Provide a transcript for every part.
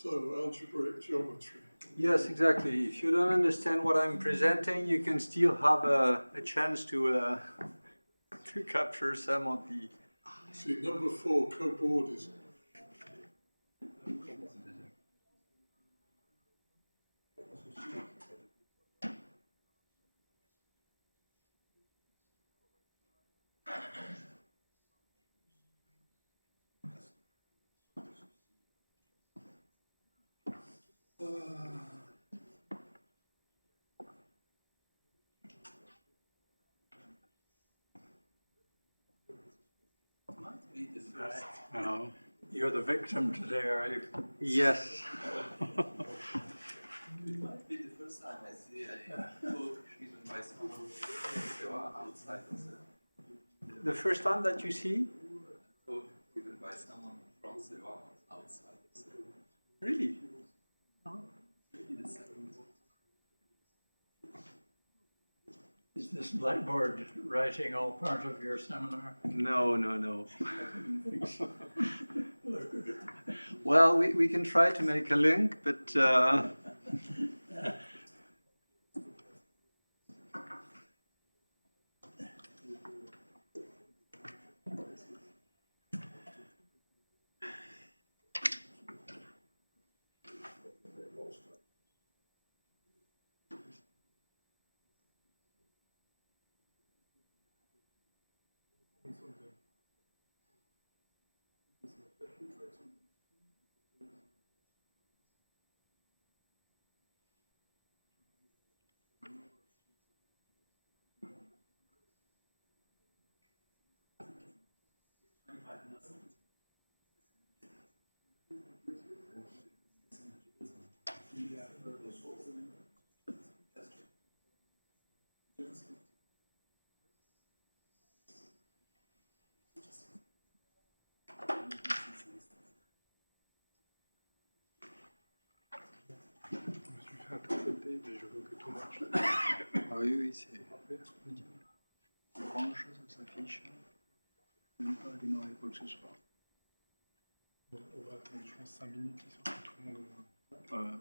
So, algebraic geometry. Yes, exactly. If you don't understand what I'm presenting, you can still have a chance to capture some of the... See, number 4, cobordism. I know. You're the victim today, are you? Yes. It might be the first time I see a book given by someone who are outside of The first time that you see? a book given by someone from the or outside of the Really? maybe the second book. Is this blackboard writing all part of your seminar? No, no, no. I think so. Well, we can try to make a link, but... Ah oui, oui, c'est orange, ça s'affiche. Même pas démarrer quoi que ce soit. On va attendre, je pense, 5 minutes, histoire que tout le monde...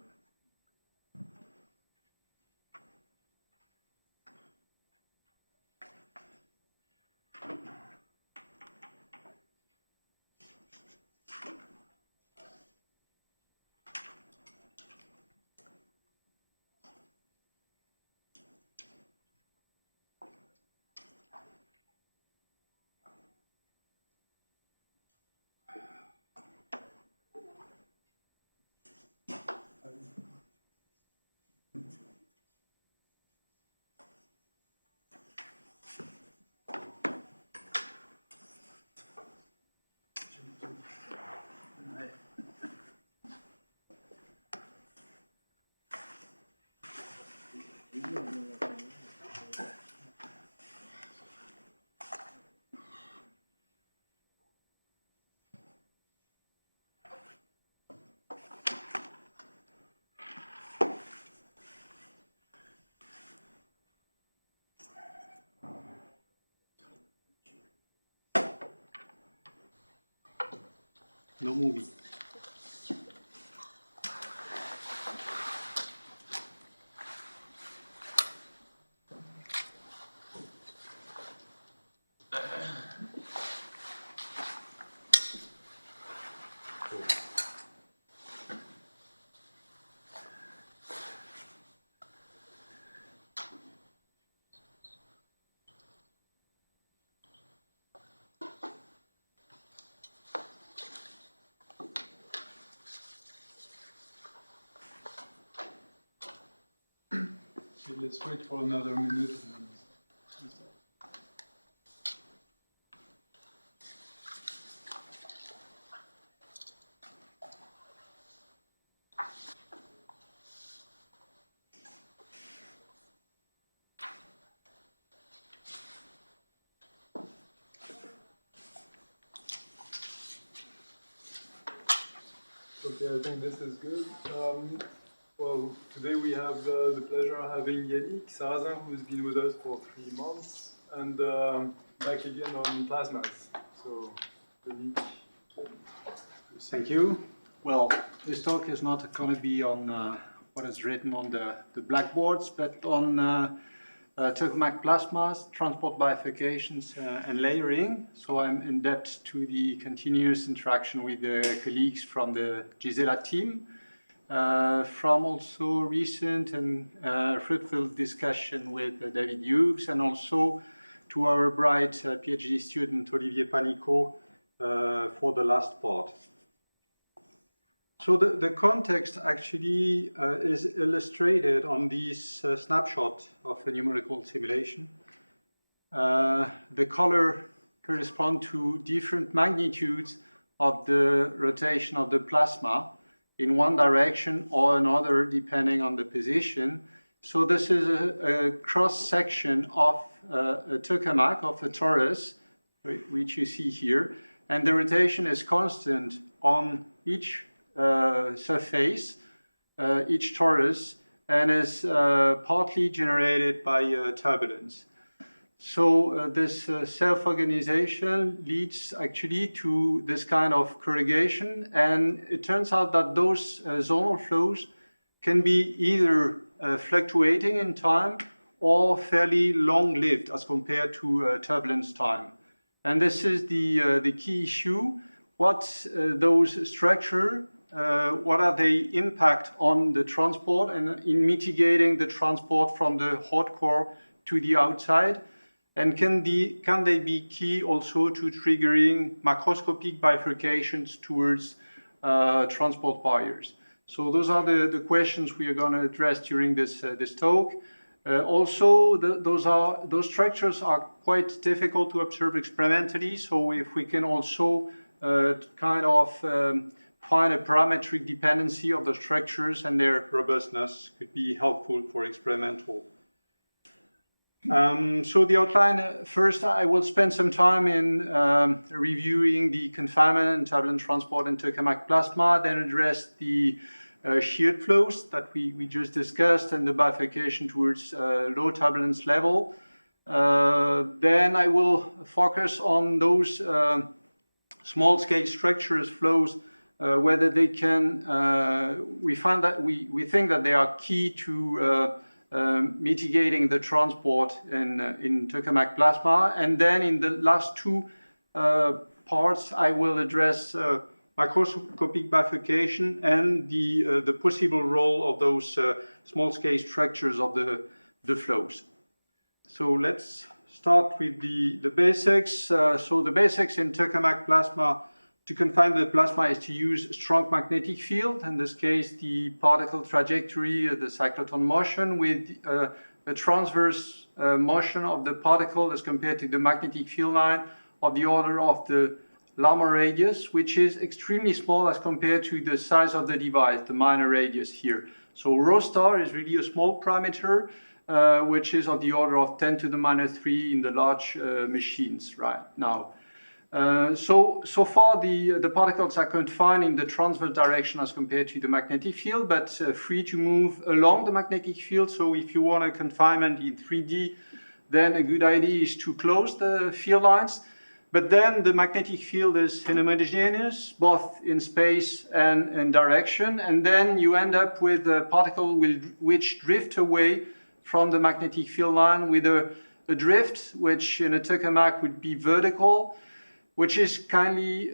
No movie. Okay, let's wait for another minute. Okay, I think this is good. Well, today we have the pleasure of having Yanick Sarazin, who's been with us for 3 months, and back again on plasmas. So, Yanick. Thank you. Well, this talk is not going to be on what is written on the blackboards, but on tokamak plasmas, transport bifurcations, and layering. So I'm indebted to the continuous interaction with the colleagues from the Gisela team, from also recent and fruitful discussion with David Hughes, and also to our bright PhD student Olivier Panico for the last part. So the context actually is illustrated on this snapshot of a numerical simulation. The color correspond to different magnitudes of the rotation of the plasma in one direction or another depending on the position. So this is a cross-section of a tokamak, of a torus, which you see here, and the rotation is constant on each surface, each torus, and is partly generated by turbulence. So this self-organization leads actually to this kind of corrugation, and it turns out that those zonal flows can be either fluctuating in time or fairly long-lived as compared to turbulence time. And this is the key issue. What those structures, what are the impact on the transport and in mitigating the transport from the hot core to the outside? And can they be key also to triggering macroscopic bifurcations towards transport barriers? So those are the questions we are going to address during this talk. Also, those structures are quite difficult to observe experimentally. So if we can also kind of find a parametric dependency of the structures and their robustness could be helpful for experimental. So the outline, first I will spend some time in reviewing the confinement and turbulent transport in tokamak plasma, then address the sheared flows that we just discussed and the bifurcation towards low turbulence level. Then I will focus on those small-scale structures flows, whether they can, we think that they are key to mitigating the transport in tokamak plasma. And then in the last two parts, I will address macroscopic bifurcation and the possible role of those small-scale structures of the flows. So let's start with the basics. So the basics in tokamak plasma, to confine the plasma, is to use strong magnetic field, in this case the particle trajectory, the cyclotron motion, with a transverse motion of the particle as compared to the magnetic field line of the order of the Larmor radius, which is extremely small as compared to the size of the device, the minor radius here. So rho star is really a small parameter, which is of the order of 10 to the minus 3 in the large machines right now. So far the particles are confined in the transverse direction as compared to the magnetic field, but free to move along the magnetic field. So if you want a confinement in 3D, then a good idea is to close the field lines. But then the magnetic field is inhomogeneous, both in space and in direction, and then you end up with a particle which drift away from the magnetic field line with a drift, which in a tokamak would be vertical, which is kindly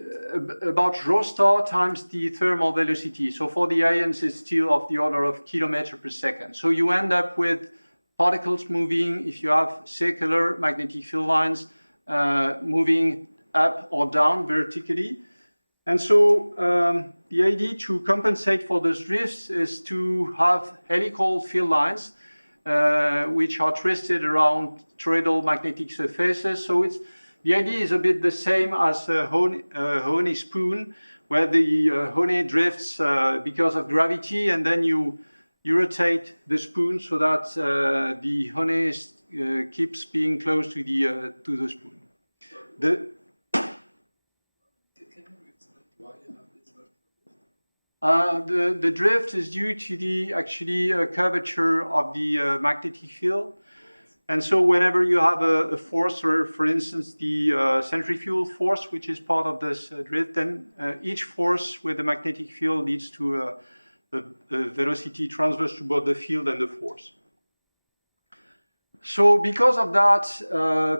about rho star times the thermal velocity. So for the ions, it's still of the order of kilometer per second. So you end up with particles moving, if you have circular magnetic field lines, moving up or down vertically. And so the idea to compensate for those drifts is to have helical field lines which are twisted around toroidal magnetic surfaces. So the idea is a bit the same as a honey spoon, where the honey drifts because of gravity, and then you rotate the spoon so that the honey keeps being close to the spoon. Can you explain why you have this? The drift is due to the curvature of the magnetic field. And so whenever you have a force, or for instance, the centrifugal force, which is part of this drift, then each force with the magnetic field leads to a velocity transverse to both the field and the force. So because of that,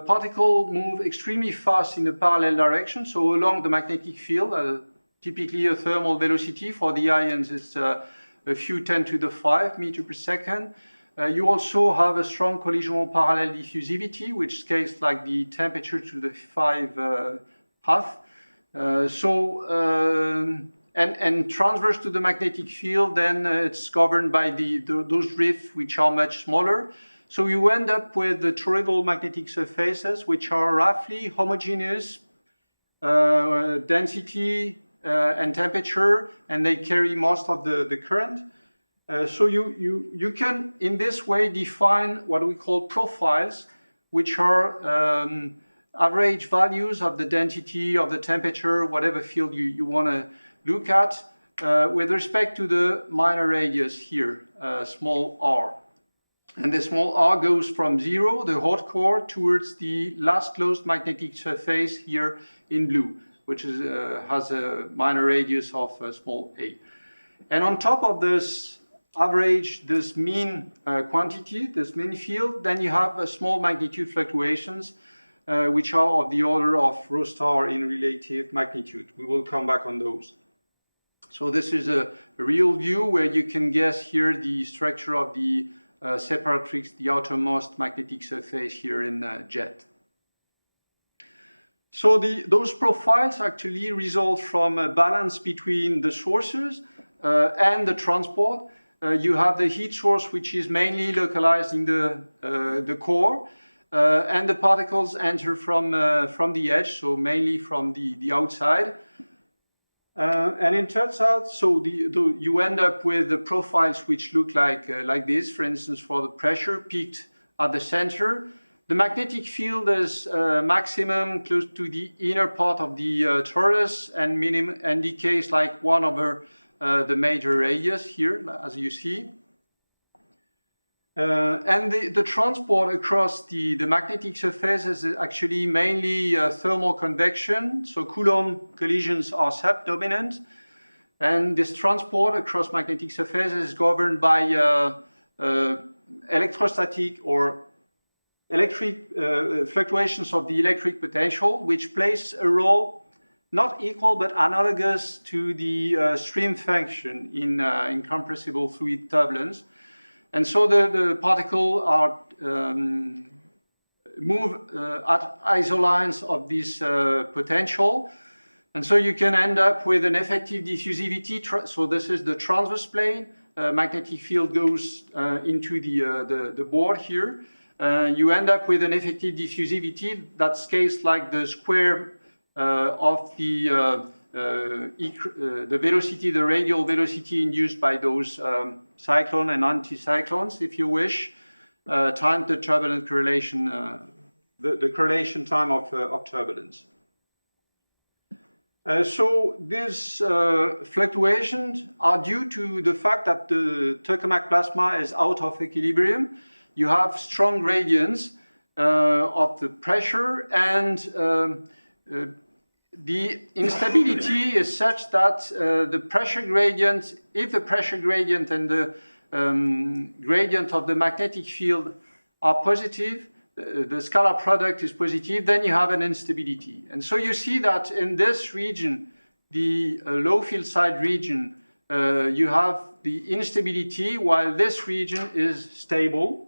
particles move extremely fast in a parallel direction. So along the magnetic field, typically a thermal velocity for the ions is a few 10 to the 5 meters per second. You also have a strong collisional parallel diffusivity, which scales like the temperature to the 5 half. And transverse to the magnetic field, then it's governed by those drifts which are much smaller. So you end up with the toroidal magnetic surfaces, which are roughly homogeneous density and temperature, and they carry most of the current. So you can, in this way, define what we call profiles, which are average values of the density, of the temperature, whatever field you want to look at, with respect to the minor radius here, small r. And the small r goes from 0, the hot core, towards the last closed magnetic surface here in blue, which is, has a minor radius of small a. And on top of this average, this mean quantity, this mean field, then you have small magnitude fluctuations, which are of the order of rho star in relative magnitude. We will come back on those. So this is a real view where you can guess here the structure of the separatrix, the outermost magnetic surface here in jet. So those profiles actually result from a balance between the sources and the transport. You have the heat source, which is mainly localized in the core, and the particles enter from the edge, so mainly from the outside. And it turns out, so you end up with the profiles which look like this. For instance, for the pressure peaked at the center, the magnetic field is maximum close to the inner part of the torus, and minimum and decays like 1 over the major radius here, as you see. And the transport across the magnetic surface is actually mainly thermal convection. So Coulomb collisions are sub-dominant. And this transport across magnetic surfaces is governed by electrostatic or electric fluctuations of the electric potential, which plays a role not equal but analogous to the stream function in compressible fluid turbulence. And so the particles are move at isolines of this potential. And so you can end up with an effective diffusivity. So this is the transverse plane. Magnetic field goes into the board here. You end up with an effective diffusivity that scales like the square of the velocity, the radial velocity induced by those cyclone and anticyclones, if you wish, times the turbulent correlation, the correlation time of turbulence. So these fluctuations are due to the fact that the tokamak plasma is out of equilibrium. You have strong gradients of the pressure, and the instability is such that the pressure gradient, if the pressure gradient and the gradient of the magnetic field are positive, the scalar product is positive, then you have an instability. And so you see that in this region, the low field side region, you have the instability, while this region is stable.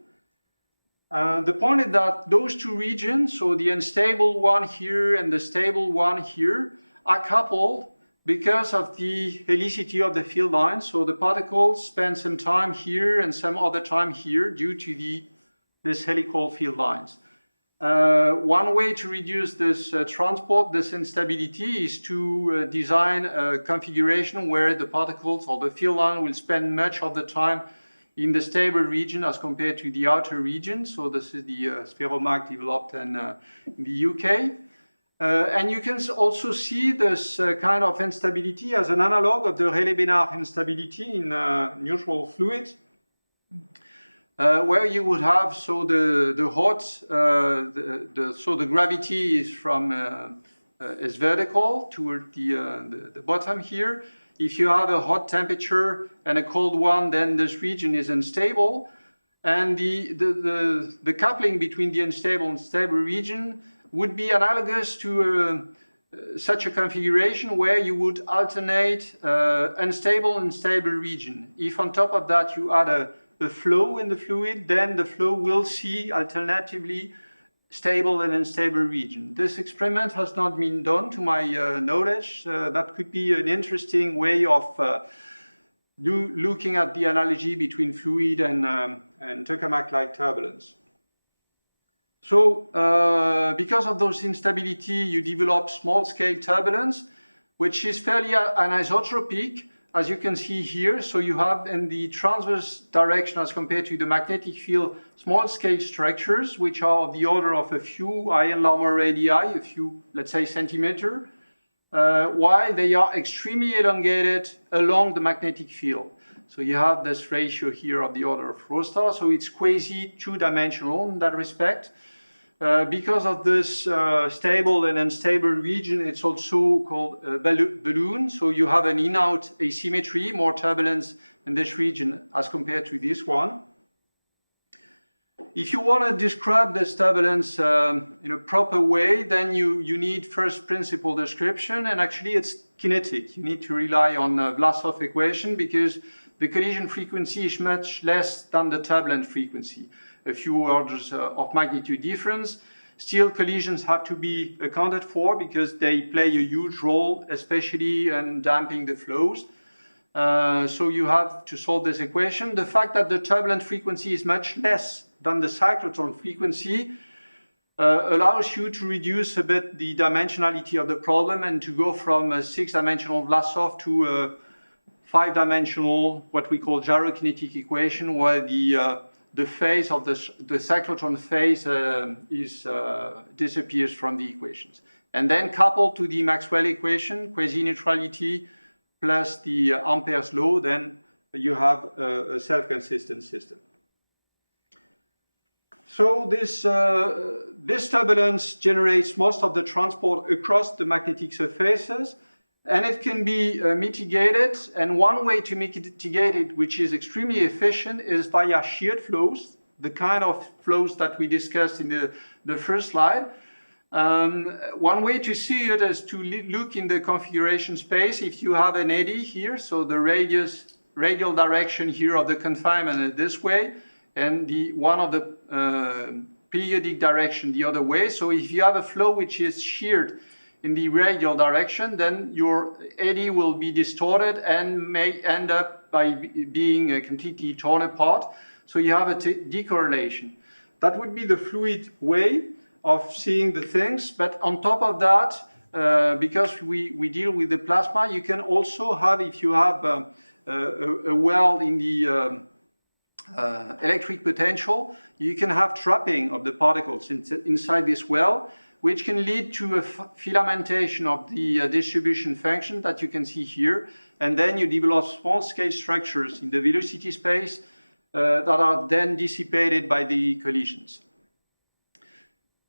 The point is that those two regions, so the unstable one here and the stable one here, are coupled because of the helicity of the field lines. So the particles spend some time here and some other time here due to this helical field lines. One way to reduce this transport, this instability, is to design a configuration where the particles or the field line will spend much of the time in the stable region as compared to the outer region. So this is the spheromag developed in the UK. And you can also see this kind of instability as an analog of the Rayleigh-B&eacute instability in neutral fluid. where you would have the hot, so the gravity is is vertical toward the bottom here. If you have a hot temperature and a cold one, then this region is unstable. And the coupling between the unstable and stable region would be analogous to such a configuration where you would alternate unstable and stable region. If on top of that you add a flow in the fluid, then the flow will see alternatively stable and unstable region. This experiment has not been done to my knowledge. That could be an interesting way of looking at the analogy between fluid and tokamak-like turbulence. So because of those instability, you develop small-scale turbulence, which is fairly anisotropic, as you can see here. So you have in the transverse direction as compared to the magnetic field, small-scale structures, which are of the order of a few iron Larmor radii, a few, let's say, centimeter, while they are extremely elongated along the magnetic field. So you have this ratio here of the order of rho star, so it's quasi two-dimensional in that respect. Because of this stable and unstable region, it's also called a balloon. So you have an in-out asymmetry, more turbulence in this region as compared to this one. If you want to describe this turbulence in a proper way, then you need first principle description, and actually it's kinetic. You need to rely on Vlasov equation because the collision frequency is much less than the turbulent frequency. A few orders of magnitude difference. Still, collisions have to be accounted for because they play a huge role, especially in damping the flows. So you have to solve this equation. The fact that the turbulent frequency is much less than the cyclotron frequency allows you to reduce a bit the dimensionality of the problem and to go from a 6-dimensional Vlasov to a 5-dimensional, what we call gyrokinetic equation, where the phase of the cyclotron phase disappears from the equations. And then coupled to the Maxwell equation, quasi-neutrality plus the Ampere's law, then you have a self-consistent system. So this turbulence generates most of the transport across the magnetic surfaces, and it can be mitigated. And one way to mitigate it, which is extremely efficient, is via sheared flows, the kind of flows that we discussed in the first slide. One way to see it is to look in the configuration space. If you have an eddy here, so the radial direction here of the confinement is this way, and one of the periodic direction the other way. So if you have a flow which is sheared in the radial direction, then your eddy will be distorted and may end up by being completely torn apart. So you have a decorrelation. That would be the fluid way of seeing the things. but on top of that, because we deal with the plasma, you can also have, if you have a well in the electric potential, you can have trapping of the particles inside this well, which can lead to a filamentation of the distribution function that you can see here. And then you develop small-scale structures in the velocity space that are then dissipated by the collisions.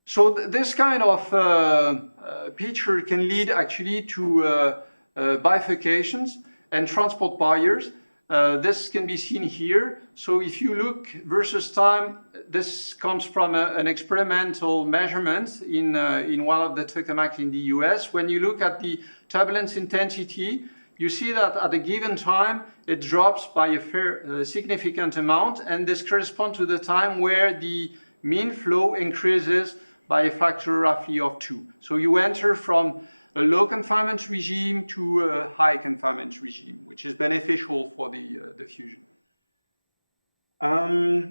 So this kind of picture can lead actually to bifurcations and transport barriers. This can be seen here. So if you look versus time, this comes from an experimental measurement in one of the tokamaks in the US. When you look at the turbulence intensity, you see that at a given time, it drops by a significant amount, and this corresponds to the time where the mean flow increases by a factor roughly of 2. So you enter from a low confinement regime to a high confinement regime, which is beneficial for the fusion.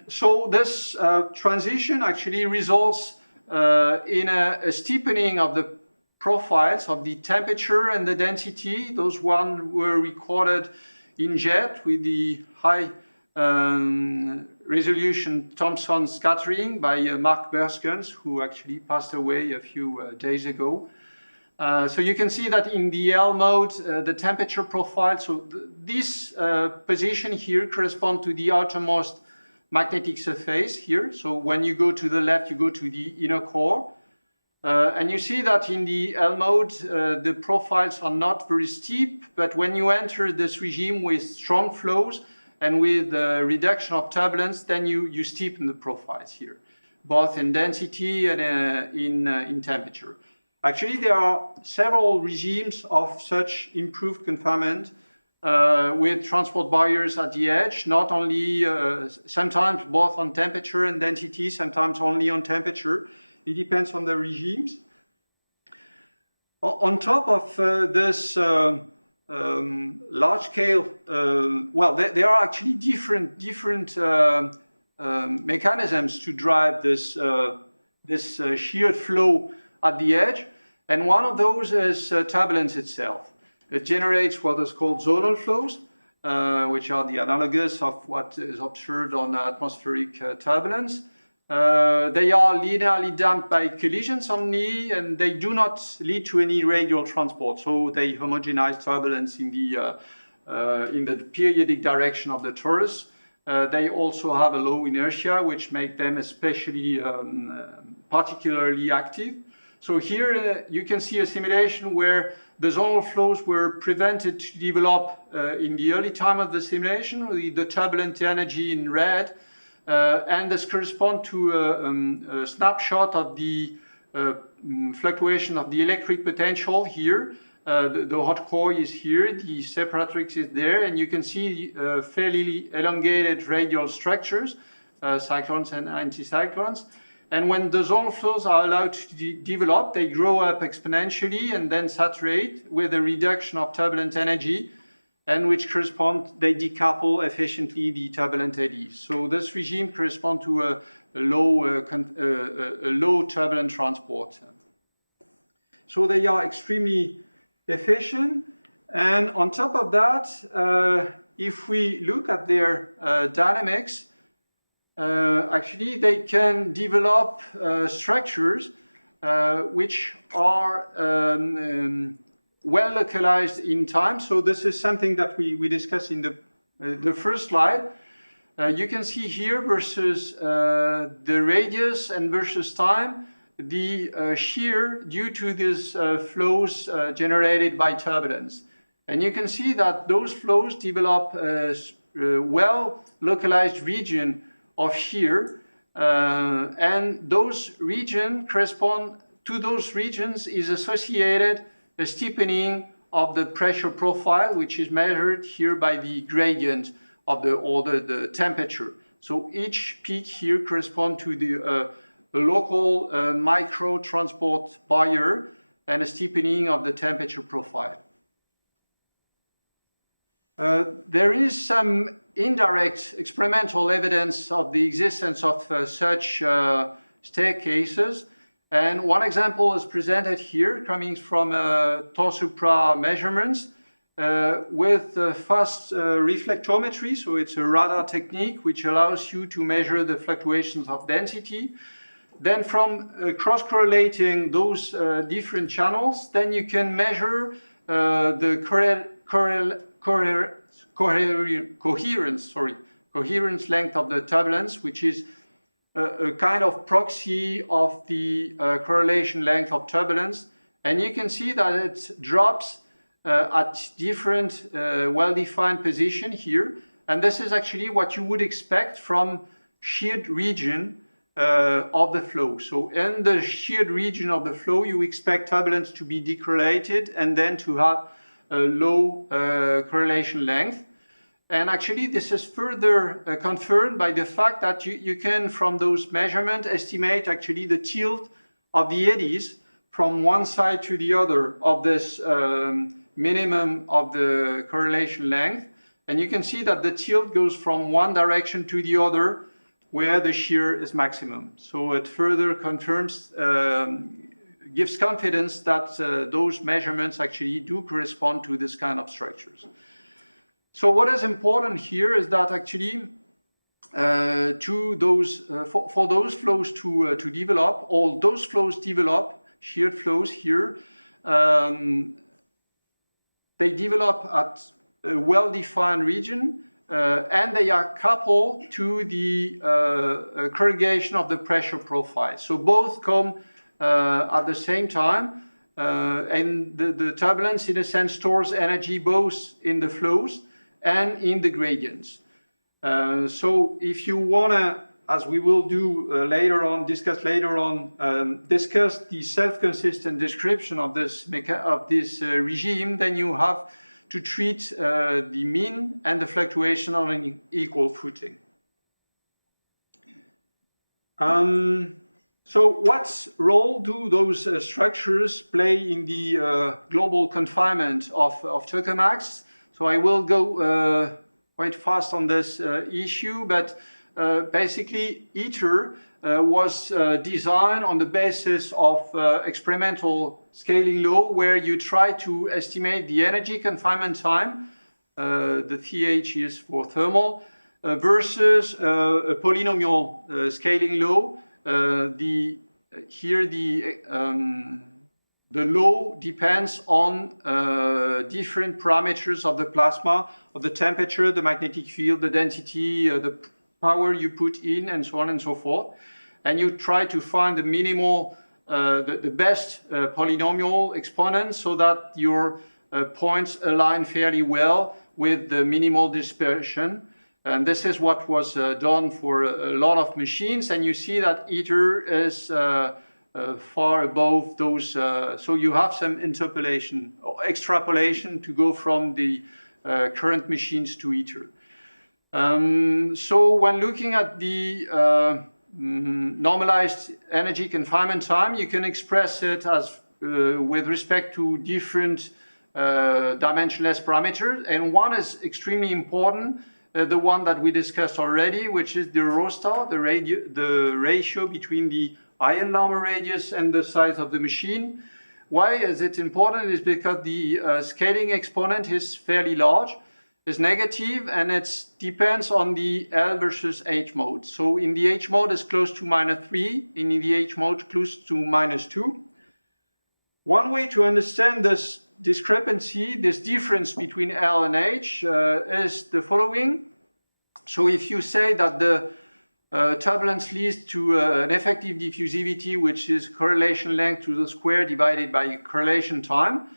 So this transition actually results in a steepening of the profiles of the temperature and the density. Those ones were recorded in jet with the high resolution Thomson scattering by Mark Berskens, who actually passed away a few days ago. So you can see that in the L mode, the temperature profile, so this position here corresponds to the outermost magnetic surface here. So when you go to the left, you go to the inner core. And you see that in the L mode, the profiles are not very steep, but when you enter this regime with strong flows and with reduction of turbulence, then you steepen the profiles here, both in density and in temperature. Actually, there are several regimes of such improved confinement with transport barriers at the edge, not only sometimes both on temperature and density, sometimes only on temperature. It depends on the regimes. On top of this large scale, well, there are actually different mechanisms to drive this sheared flow at the edge, and one of those is turbulence itself. It generates what is called zonal flows, which are the analogous of what is observed on atmospheric turbulence. They are linearly damped by collisions only, and they do not lead to any radial transport. So they homogenize turbulence in the periodic direction of the torus. They also have a low inertia, which make them especially particularly active. So here you can see a simulation where the zonal flows were prevented to develop in the early time of the simulation, with the turbulent energy in red. And this corresponds to a snapshot of the fluctuation of the electric potential here. The hot core is here, the separatrix is there, and you can see fairly elongated radial structures, cyclones and anticyclones. And when the zonal flows are allowed to develop, they grow up exponentially and then saturate with a reduction of turbulent energy, and which correspond, they decouple efficiently the turbulent eddies. So this regime corresponds to a low turbulent transport. So they are extremely efficient. And on top of that, if we look at their dynamics, actually they can develop structures which are well localized in time. So this is something that we discussed in the first slide. You can see here versus the radius and versus time, the shear due to these flows generated by turbulence. And you can see that those flows develop a well localized region of shear, and those regions correspond to those regions is associated a steepening of the pressure profile, which is measured here by the gradient of the temperature. So each peak here corresponds to the local micro transport barrier and a steepening of the temperature profile. There is some indirect experimental evidence of the existence of such staircases. And one example is presented here, coming from TOR-supra measurements with fast reflectometry. So it's a radar technique which allows you to measure the fluctuations of density. Then from cross-correlating those different channels, then you can measure the coherence length of the turbulence, which is a kind of proxy of the correlation length of turbulence. And you can see that it drops at different well-defined position here. And this is actually what you would expect from sheared region of the flow. So in the sheared region of the flow, you expect turbulence to be decorrelated and then to have a low correlation length. And actually this is further confirmed by the fact that you can, from those measurements, estimate actually the tilt of the eddies from one side to the other of this minimum of the correlation length. And you can see that the tilt goes from one direction to the other where the shear is maximum. So it further confirms, gives confidence that those measurements actually do correspond to this kind of structures. So what is important here is that actually for those flows to develop, all those flows develop, sheared flows here, they develop at a well-defined region and they are coupled to the corrugation of the pressure profile. So both come at the same time, and the turbulence in a sense stores energy both in the flows and in the gradients. So if you want to, as we will do later on, discuss the self-consistent description of this regime, then you have to treat the mean and the fluctuation on an equal footing. So what role do those structures play in the global confinement of tokamaks? So I will go quite fast on this issue, but basically ITER was designed on the basis of experimental scaling law, where you try to estimate the energy confinement time, the TH is for thermal, versus a polynomial scaling law. The law depends on different parameters of the plasma, of the temperature, the magnetic field, the density, the power you put in, and so on and so forth. And you try to find the minimal, the best polynomial exponent so that your points align fairly well with the minimal dispersion. And this is what was done for a lot of machines. And you see that ITER is far above those. So you have some interpolation or extrapolation to go from the current machines to ITER. So when looking at the normalized energy confinement time, you can express it as with respect to different dimensionless parameters, and one is extremely important, the one that we discussed already, which is the rho star, the ratio between the ion Larmor radius and the size of the machine. Why is it important? Is because the scaling exponent is fairly large, is negative, and it depends on the L versus H mode. So in the H mode it's close to -3, in the H mode close to -2. One way to understand this discrepancy, this difference between L and H, is the following. So if you say that the turbulence leads to an effective diffusivity, which is correlation length to the square divided by correlation time,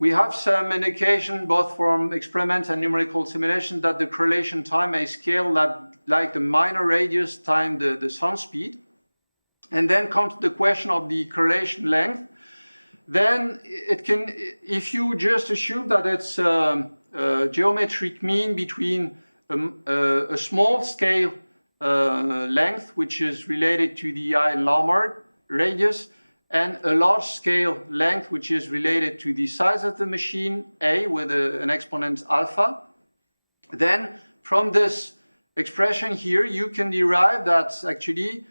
we have some indication both from experiments and numerical simulation that the correlation time may scale like the minor radius times the sound speed. And then comes the question of the correlation length. Then it can, if you just assume that it's a geometric mean between a small scale length, which is related to the ion Larmor radius, and a large scale length, which is related to the size of the machine, A, with an exponent alpha, then from this expression here, you can derive that actually,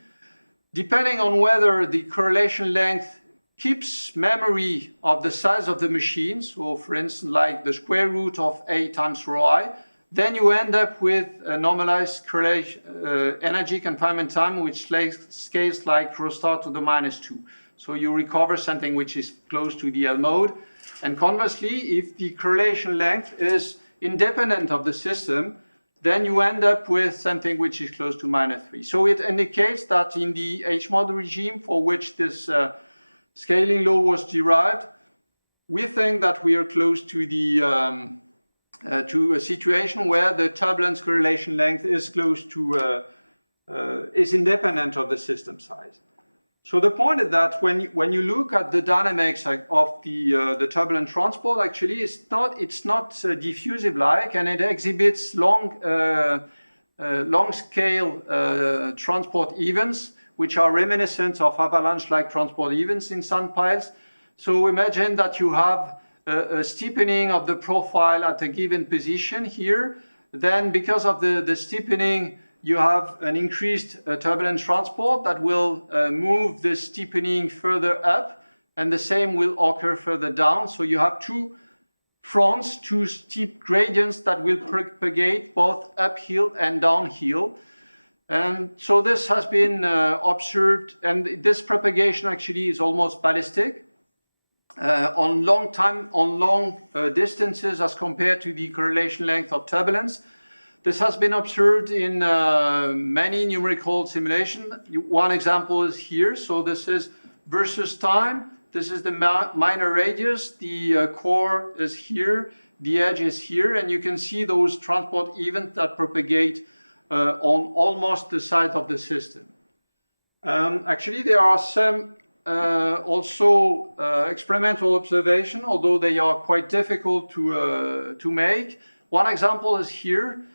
depending on whether the correlation length keeps memory of the size of the machine, so for instance, like the square root of A times rho I, then you end up with a normalized energy confinement time, which scales like rho star to the -2. So you recover something which is close to the L mode. And conversely, if the correlation length is independent of the system, then you end up with something which is close to -3. So it indicates that in the H mode regime for which this scaling law was derived, we think that we are close to the to a situation where the turbulence correlation length is close to is independent of the system size. So the point is that when you look at the dynamics of the turbulent transport, actually it's not diffusive like, and it exhibits long scale transport events, which are reminiscent of avalanche-like transport events in sand piles. So imagine that you have a steepening of the profile at a given position here. Then because of the steepening, you have an increased turbulent transport that will move the steepening further up, and the same will occur further down. So you have two fronts, two steep gradients that will propagate both uphill and downhill. And so this has been observed, and this propagation actually is almost ballistic on long distances as compared to the correlation length of turbulence. This has been observed in many numerical simulations. One example is here. So this is versus time. This is the minor radius. The core is here. The edge is here. And you can see those transport events that propagate on almost the side of the system. Actually, there are some also experimental observation, although they are quite difficult to make. One example is here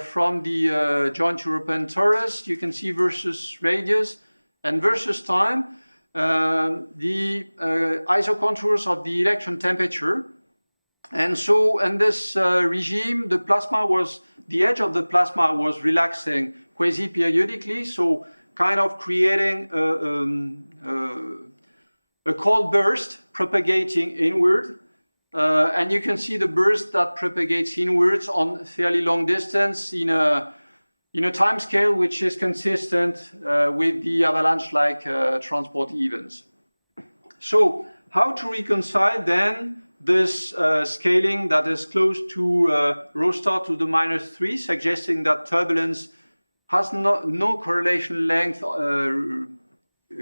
from the joint European torus. You can see versus radius and versus time the isocontours of the electron temperature. And so in this regime, the edge of the plasma was relaxing quasi-periodically, so kind of creating a cold burst propagating inward. And you can see the burst that propagates inwards on fairly long distance in a time scale which is consistent with the avalanche-like transport events. So how to reconcile then this scaling that is close to rho star to the -3, suggesting that turbulence has no correlation length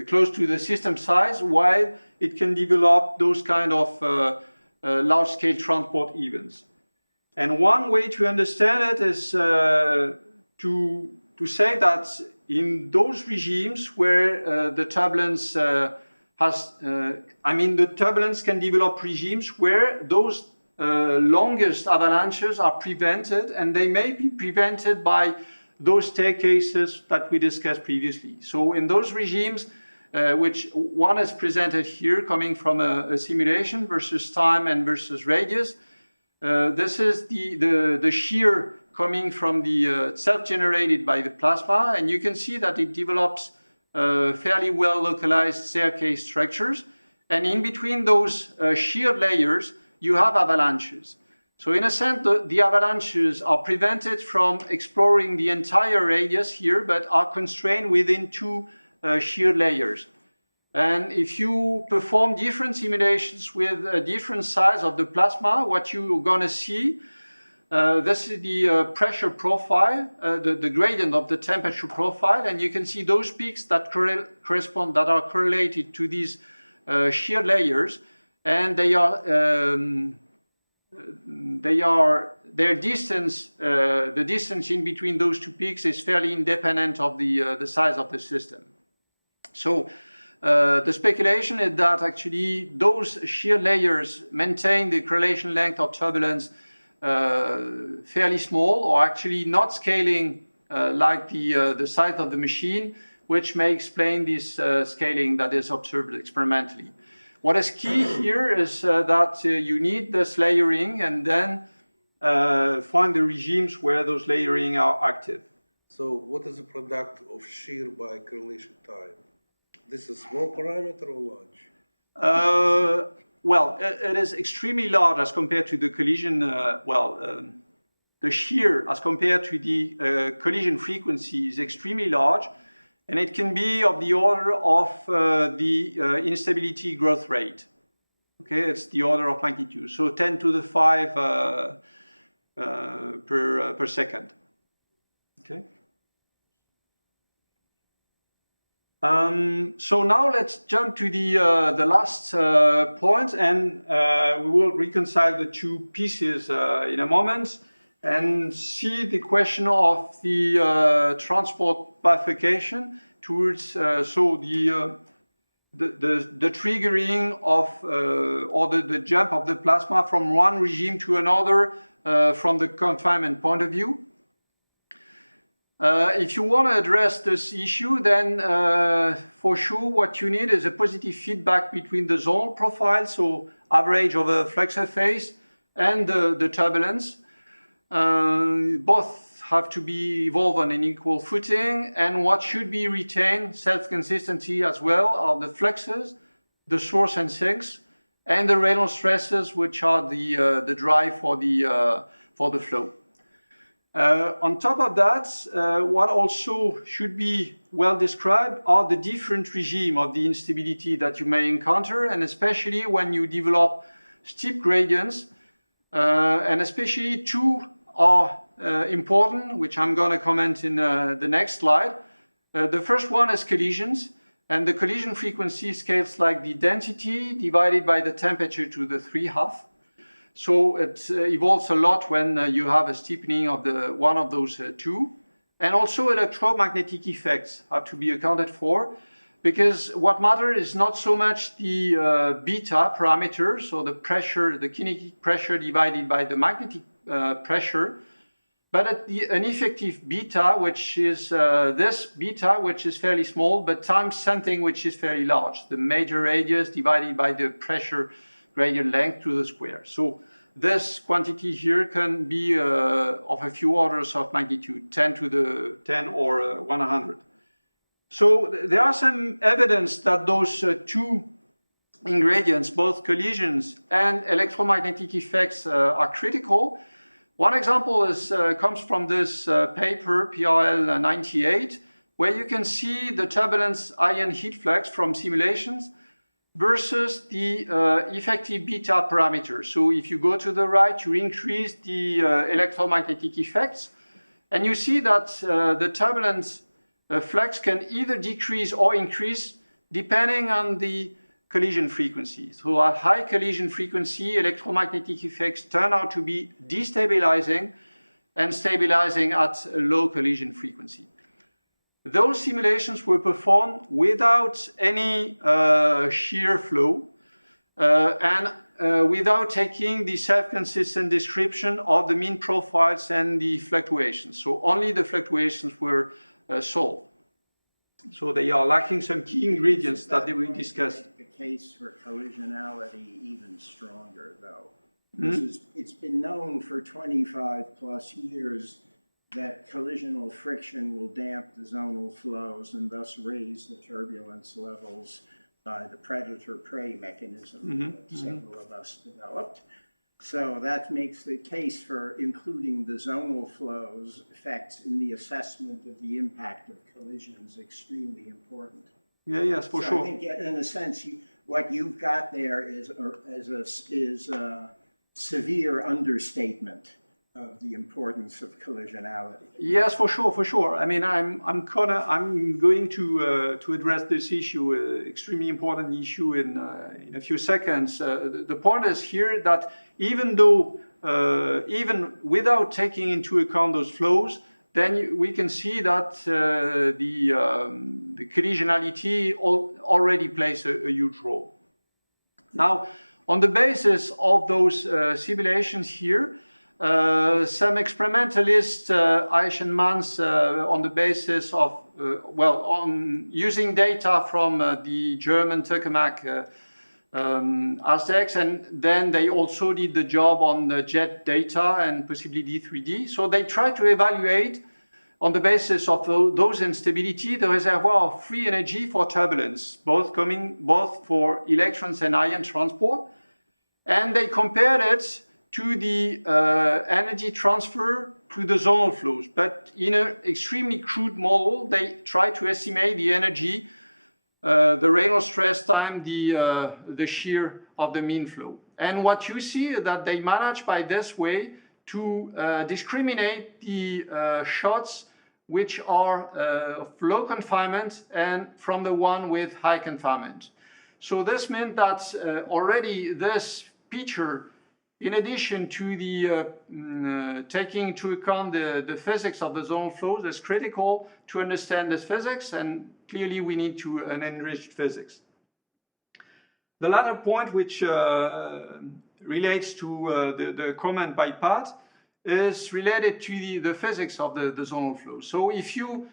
close to the system size, while it can develop those kind of large-scale transport events. And one way to understand it is to say that in those regimes where the turbulence the turbulence can develop regimes where those longest avalanches are prevented, and they may be prevented by those staircases that we discussed previously. So in those regimes, which one is presented here coming from a simulation versus time and versus radius, this is the shear coming from the self-generated by the plasma, and you can see that it develops fairly well localized staircase structures, and in between those sheared layers you have avalanches. So in a sense the avalanches are prevented from exploring the entire radius here, but are constrained within two sheared layers. And if you perform different simulations with a different size of the plasma, what you're going to see, this is the pressure profile, the gradient of the temperature profile, and you can see those peaks that are correlated to these shear layers, and their distance, the distance in between those two peaks is fairly independent of the size of the system. So the speculation is that actually those shear layers maintain the correlation length of turbulence fairly small, or actually not scaling like the size of the machine, which may explain this scaling that is observed experimentally. What is key here is that you need this layering and then find the regimes where those layering are active. So what is the product of shear by correlation time? This is small parameter or large? Well, it is extremely large as compared to the collision, the shear as compared to the collision frequency is extremely large, and it can be of the order of the instability growth rate. Okay, it's the order of magnitude, so 10 to the 5 per second. Okay. So now let's jump to the last point, and we will reconcile the two pieces in a moment and see the question of the transport bifurcation towards the triggering of or the jump of the plasma from one regime to another from the confinement point of view. If you want to address this issue, then for sure what you need is a positive feedback between the zonal profile, so average over flux surface, and the turbulence. Both have to be evolved on an equal footing, and what should be retained, self-consistency as well, are the fluxes, the source and sinks, and the Reynolds stresses, which are the drive for the flow. On top of that, what also should be well described are the different regime of the instability that you may encounter, and especially when you develop steep gradients, and especially two are important, which I'm going to comment in the next slide. The first one is collisions, and the collision frequency scales like the density divided by the temperature to the 3/2. So it evolves a lot when you have a steepening of one of those two. And also electromagnetic effects have to be accounted for, because what matters is not so much the beta parameter, so the pressure, the kinetic pressure divided by the magnetic pressure, but an effective beta, which is this beta, which is fairly small, but times something which is fairly large, the major radius divided by the pressure gradient length to the square. So this quantity here can be of a few orders of magnitude, 10 to the 10 or 100. So there are some evidence that those two ingredients, both collisions and electromagnetic effects, are critical. One example comes from this paper, PRL 98, where you can see the turbulence ion heat flux from simulations versus the effective beta parameter. So if you go to the right, you increase the electromagnetic effects, and you see that the turbulence flux can either decrease or increase depending on the collision frequency. So at high collision frequency, electromagnetic effects turn out to be destabilizing and stabilizing at a low collision frequency. Those simulations were performed without any shear flow and without taking the self-consistent description of the mean profiles and the fluctuations. So only the fluctuations were solved. So they are lacking some key ingredients that we discussed. The case for collisionality even stronger, though. It's been known for 25 plus years that collisional friction will damp the zonal flows and thus raise the turbulence levels by the predator-prey mechanism that several of us developed. So that makes the case for including the zonal flows effects in the assessment of the impact of collisions extremely important. Yeah, yes, for sure. I think in a sense, what you've got there is a severe understatement of the importance of collisionality. Yes, for sure, for sure. I mean, I'm going to address this issue, extremely important issue, in a few seconds. The point is here that even though, even without taking into account those flows, then we can see that the collisionality already plays a huge role. Now, on the basis of those simulations here, some experimentalists, Aish and Mans, on the basis of, on using data from the German tokamak ASDEX, and then they also did the job on the jet data and possibly D3D. So they tried to evaluate, on the basis of those instability, the reservoir of free energy for turbulence, both for electrons and ion transport, and they compared it to the energy transfer to the zonal flows. But in an extremely crude model, they try to estimate the energy, the Reynolds stress time, the shear of the mean flow. And what you see is that they manage by this way to discriminate the shots which are of low confinement and from the one with high confinement. So this meant that already this picture, in addition to the taking into account the physics of the zonal flows, is critical to understand this physics, and clearly we need an enriched physics. The latter point, which relates to the comment by Pat, is related to the physics of the zonal flow. So if you,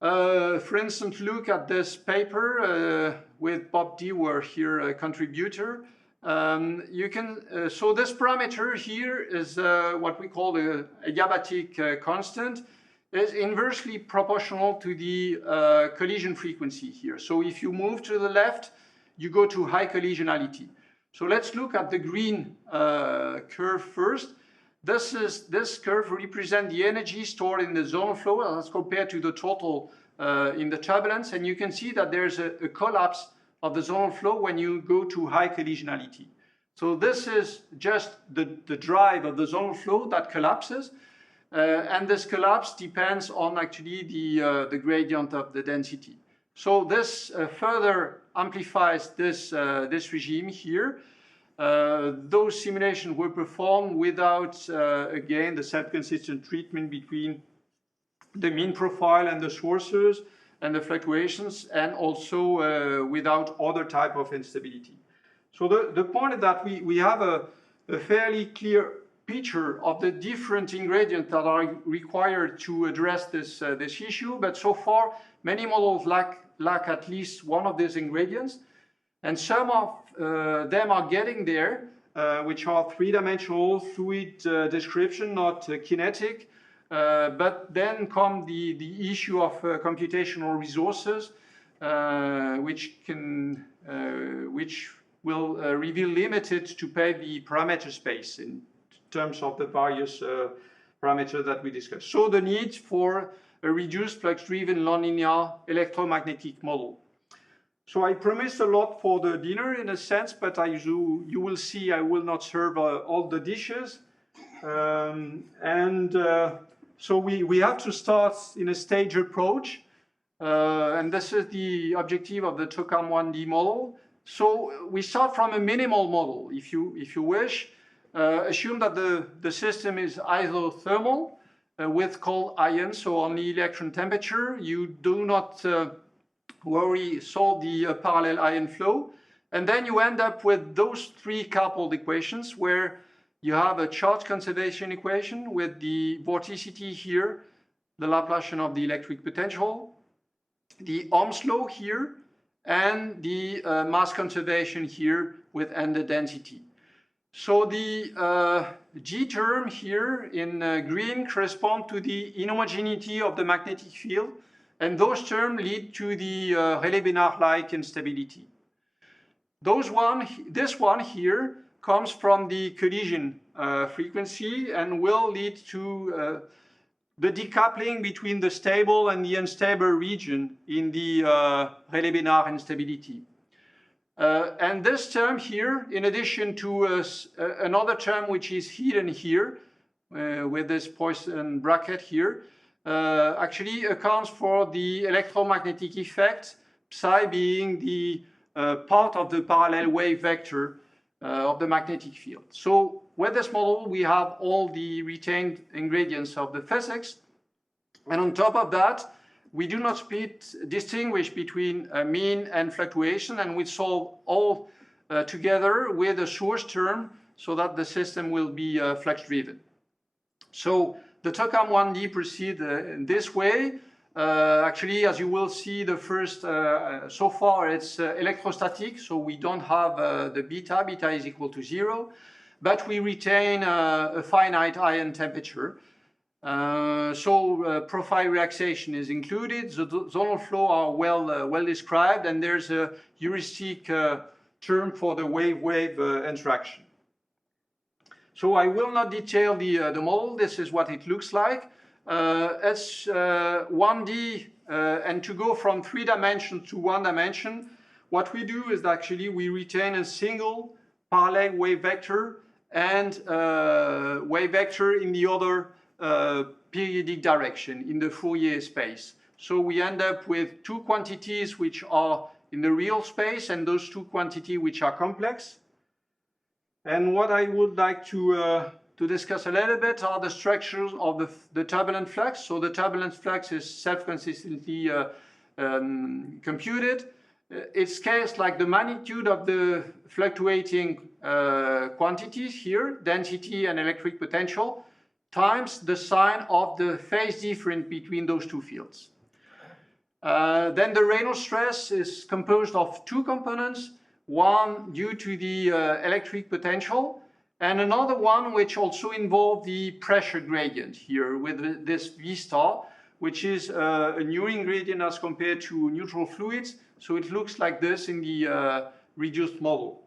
for instance, look at this paper with Bob Dewar here, a contributor, you can, so this parameter here is what we call a adiabatic constant, is inversely proportional to the collision frequency here. So if you move to the left, you go to high collisionality. So let's look at the green curve first. This curve represents the energy stored in the zonal flow as compared to the total in the turbulence, and you can see that there's a collapse of the zonal flow when you go to high collisionality. So this is just the drive of the zonal flow that collapses, and this collapse depends on actually the gradient of the density. So this further amplifies this regime here. Those simulations were performed without, again, the self-consistent treatment between the mean profile and the sources and the fluctuations, and also without other type of instability. So the point is that we have a fairly clear picture of the different ingredients that are required to address this issue, but so far many models lack at least one of these ingredients, and some of them are getting there, which are three-dimensional fluid description, not kinetic, but then come the issue of computational resources, which will reveal limited to pay the parameter space in terms of the various parameters that we discussed. So the need for a reduced flux-driven nonlinear electromagnetic model. So I promised a lot for the dinner in a sense, but you will see I will not serve all the dishes. So we have to start in a stage approach, and this is the objective of the TOCAM 1D model. So we start from a minimal model, if you wish. Assume that the system is isothermal with cold ions, so only electron temperature. You do not worry, solve the parallel ion flow, and then you end up with those three coupled equations where you have a charge conservation equation with the vorticity here, the Laplacian of the electric potential, the Ohm's law here, and the mass conservation here with the density. So the G term here in green correspond to the inhomogeneity of the magnetic field, and those terms lead to the Rayleigh-B&eacute instability. This one here comes from the collision frequency and will lead to the decoupling between the stable and the unstable region in the Rayleigh-B&eacute instability. And this term here, in addition to another term which is hidden here, with this Poisson bracket here, actually accounts for the electromagnetic effect, psi being the part of the parallel wave vector of the magnetic field. So with this model, we have all the retained ingredients of the physics, and on top of that, we do not distinguish between mean and fluctuation, and we solve all together with a source term so that the system will be flux-driven. So the TOCAM 1D proceed in this way. Actually, as you will see, the first, so far it's electrostatic, so we don't have the beta. Beta is equal to 0, but we retain a finite ion temperature. Profile relaxation is included. The zonal flow are well described, and there's a heuristic term for the wave-wave interaction. So I will not detail the model. This is what it looks like. It's 1D, and to go from 3 dimensions to 1 dimension, what we do is actually we retain a single parallel wave vector and wave vector in the other periodic direction in the Fourier space. So we end up with two quantities which are in the real space and those two quantities which are complex. And what I would like to discuss a little bit are the structures of the turbulent flux. So the turbulent flux is self-consistently computed. It scales like the magnitude of the fluctuating quantities here, density and electric potential, times the sign of the phase difference between those two fields. Then the Reynolds stress is composed of two components, one due to the electric potential, and another one which also involves the pressure gradient here with this V star, which is a new ingredient as compared to neutral fluids. So it looks like this in the reduced model.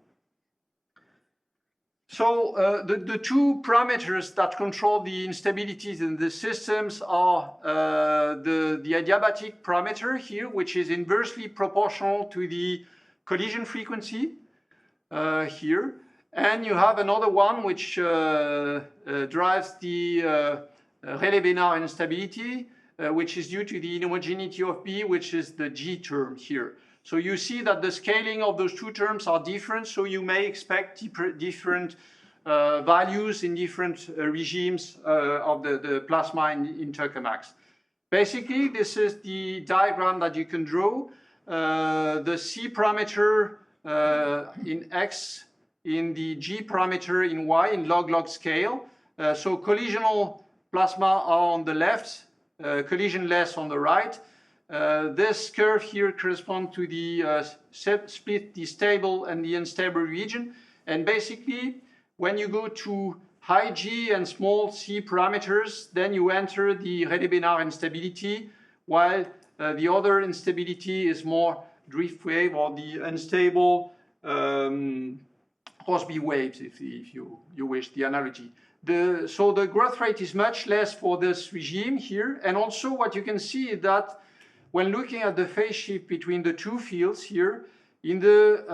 So the two parameters that control the instabilities in the systems are the adiabatic parameter here, which is inversely proportional to the collision frequency here. And you have another one which drives the Rayleigh-B&eacute instability, which is due to the inhomogeneity of B, which is the G term here. So you see that the scaling of those two terms are different, so you may expect different values in different regimes of the plasma in tokamaks. Basically, this is the diagram that you can draw. The C parameter in X, in the G parameter in Y, in log-log scale. So collisional plasma are on the left, collisionless on the right. This curve here corresponds to the split the stable and the unstable region. And basically, when you go to high G and small c parameters, then you enter the Rayleigh-B&eacute instability, while the other instability is more drift wave or the unstable Rossby waves, if you wish, the analogy. So the growth rate is much less for this regime here. And also what you can see is that when looking at the phase shift between the two fields here, in the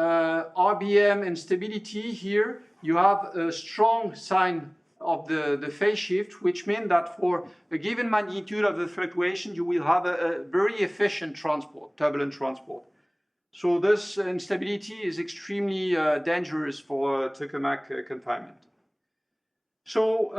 RBM instability here, you have a strong sign of the phase shift, which means that for a given magnitude of the fluctuation, you will have a very efficient transport, turbulent transport. So this instability is extremely dangerous for tokamak confinement. So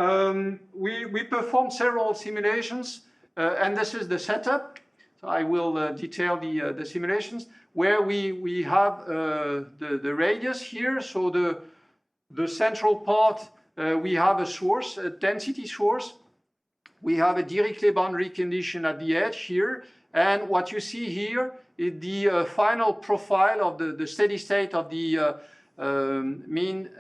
we performed several simulations, and this is the setup. So I will detail the simulations, where we have the radius here. So the central part, we have a source, a density source. We have a Dirichlet boundary condition at the edge here. And what you see here is the final profile of the steady state of the mean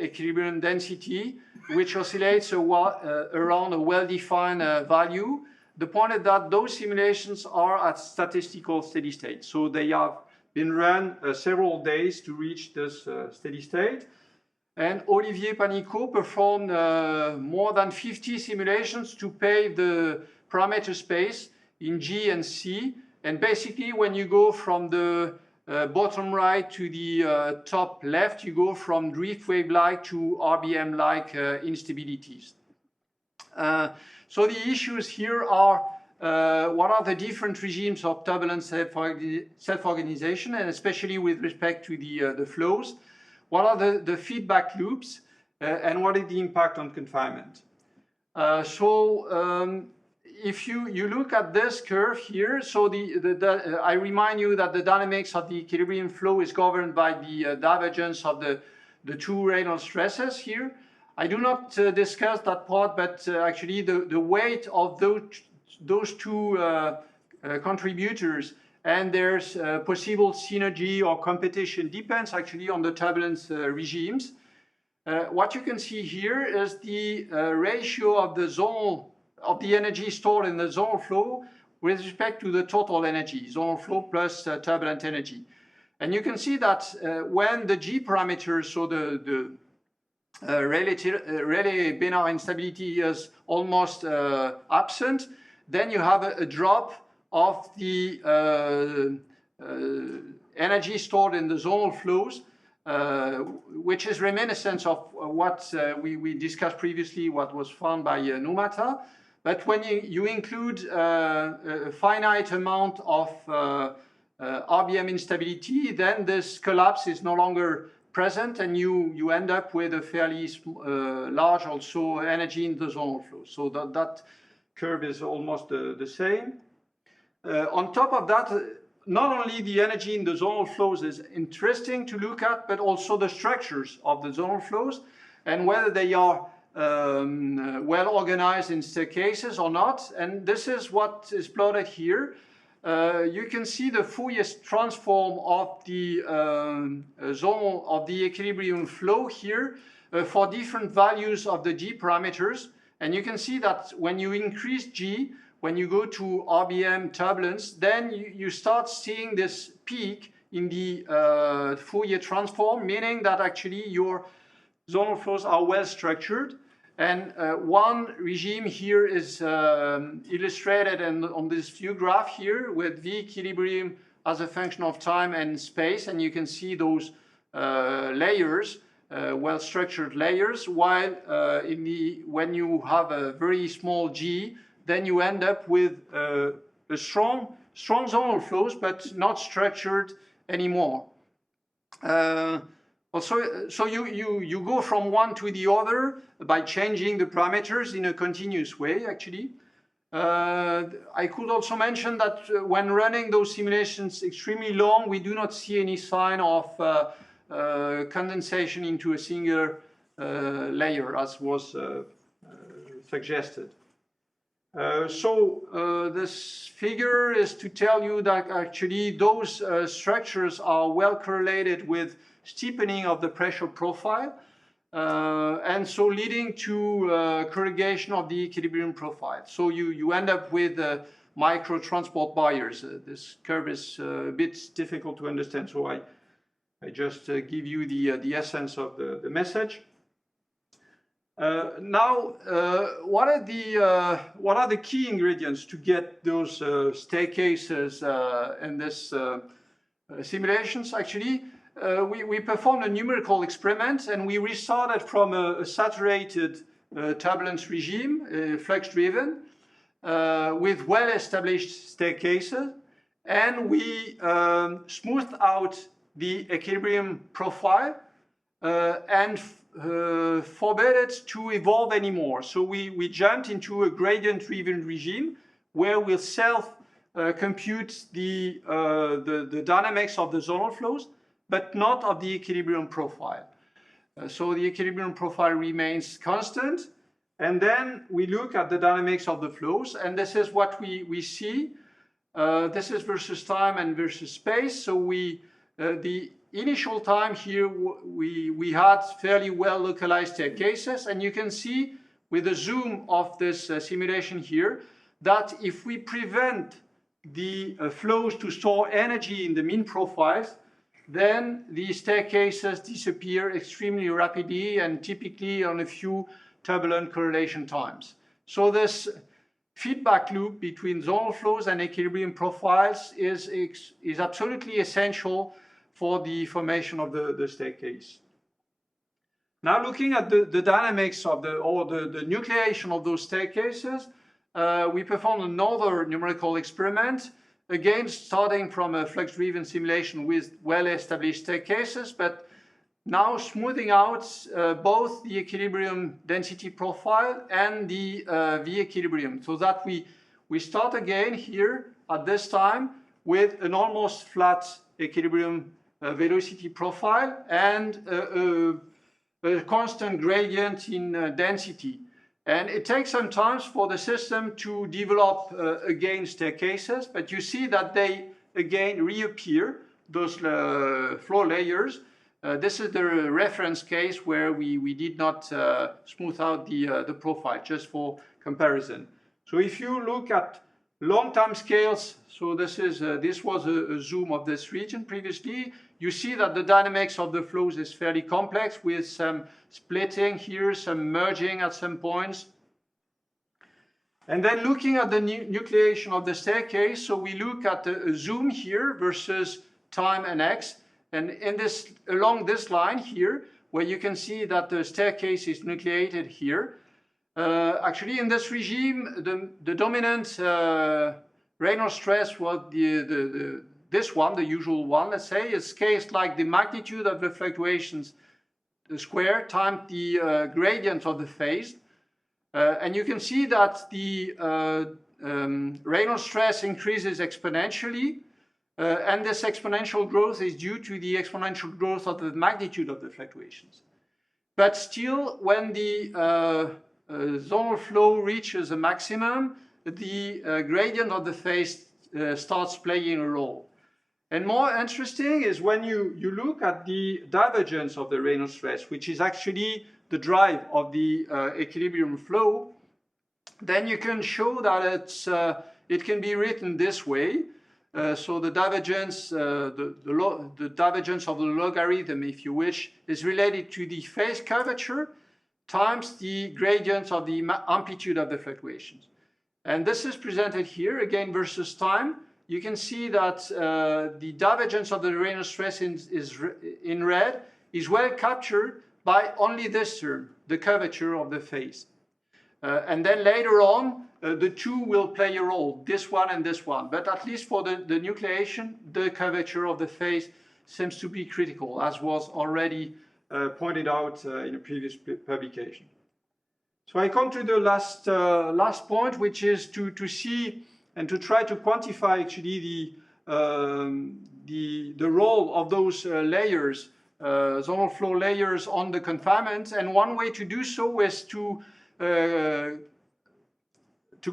equilibrium density, which oscillates around a well-defined value. The point is that those simulations are at statistical steady state. So they have been run several days to reach this steady state. And Olivier Panicot performed more than 50 simulations to pave the parameter space in G and C. And basically, when you go from the bottom right to the top left, you go from drift wave-like to RBM-like instabilities. So the issues here are what are the different regimes of turbulence self-organization, and especially with respect to the flows. What are the feedback loops, and what is the impact on confinement? If you look at this curve here, so I remind you that the dynamics of the equilibrium flow is governed by the divergence of the two Reynolds stresses here. I do not discuss that part, but actually the weight of those two contributors and there's possible synergy or competition depends actually on the turbulence regimes. What you can see here is the ratio of the energy stored in the zonal flow with respect to the total energy, zonal flow plus turbulent energy. And you can see that when the G parameters, so the Rayleigh-B&eacute instability is almost absent, then you have a drop of the energy stored in the zonal flows, which is reminiscent of what we discussed previously, what was found by Numata. But when you include a finite amount of RBM instability, then this collapse is no longer present, and you end up with a fairly large also energy in the zonal flow. So that curve is almost the same. On top of that, not only the energy in the zonal flows is interesting to look at, but also the structures of the zonal flows and whether they are well organized in staircases or not. And this is what is plotted here. You can see the Fourier transform of the zonal of the equilibrium flow here for different values of the G parameters. And you can see that when you increase G, when you go to RBM turbulence, then you start seeing this peak in the Fourier transform, meaning that actually your zonal flows are well structured. And one regime here is illustrated on this view graph here with V equilibrium as a function of time and space. And you can see those layers well-structured layers, while when you have a very small G, then you end up with a strong zonal flows, but not structured anymore. So you go from one to the other by changing the parameters in a continuous way, actually. I could also mention that when running those simulations extremely long, we do not see any sign of condensation into a singular layer, as was suggested. This figure is to tell you that actually those structures are well correlated with steepening of the pressure profile, and so leading to corrugation of the equilibrium profile. So you end up with micro transport barriers. This curve is a bit difficult to understand, so I just give you the essence of the message. Now, what are the key ingredients to get those staircases in this simulations? Actually, we performed a numerical experiment, and we restarted from a saturated turbulence regime, flux-driven, with well-established staircases, and we smoothed out the equilibrium profile and forbade it to evolve anymore. So we jumped into a gradient-driven regime where we'll self-compute the dynamics of the zonal flows, but not of the equilibrium profile. So the equilibrium profile remains constant, and then we look at the dynamics of the flows, and this is what we see. This is versus time and versus space. So the initial time here, we had fairly well localized staircases, and you can see with the zoom of this simulation here that if we prevent the flows to store energy in the mean profiles, then the staircases disappear extremely rapidly and typically on a few turbulent correlation times. So this feedback loop between zonal flows and equilibrium profiles is absolutely essential for the formation of the staircase. Now looking at the dynamics of the nucleation of those staircases, we performed another numerical experiment, again starting from a flux-driven simulation with well-established staircases, but now smoothing out both the equilibrium density profile and the V equilibrium, so that we start again here at this time with an almost flat equilibrium velocity profile and a constant gradient in density. And it takes some time for the system to develop again staircases, but you see that they again reappear, those floor layers. This is the reference case where we did not smooth out the profile, just for comparison. So if you look at long time scales, so this was a zoom of this region previously, you see that the dynamics of the flows is fairly complex with some splitting here, some merging at some points. And then looking at the nucleation of the staircase, so we look at a zoom here versus time and x, and along this line here, where you can see that the staircase is nucleated here. Actually, in this regime, the dominant Reynolds stress was this one, the usual one, let's say, is scaled like the magnitude of the fluctuations, the square, times the gradient of the phase. And you can see that the Reynolds stress increases exponentially, and this exponential growth is due to the exponential growth of the magnitude of the fluctuations. But still, when the zonal flow reaches a maximum, the gradient of the phase starts playing a role. And more interesting is when you look at the divergence of the Reynolds stress, which is actually the drive of the equilibrium flow, then you can show that it can be written this way. So the divergence, the divergence of the logarithm, if you wish, is related to the phase curvature times the gradient of the amplitude of the fluctuations. And this is presented here, again, versus time. You can see that the divergence of the Reynolds stress in red is well captured by only this term, the curvature of the face. And then later on, the two will play a role, this one and this one. But at least for the nucleation, the curvature of the face seems to be critical, as was already pointed out in a previous publication. So I come to the last point, which is to see and to try to quantify actually the role of those layers, zonal flow layers on the confinement. And one way to do so is to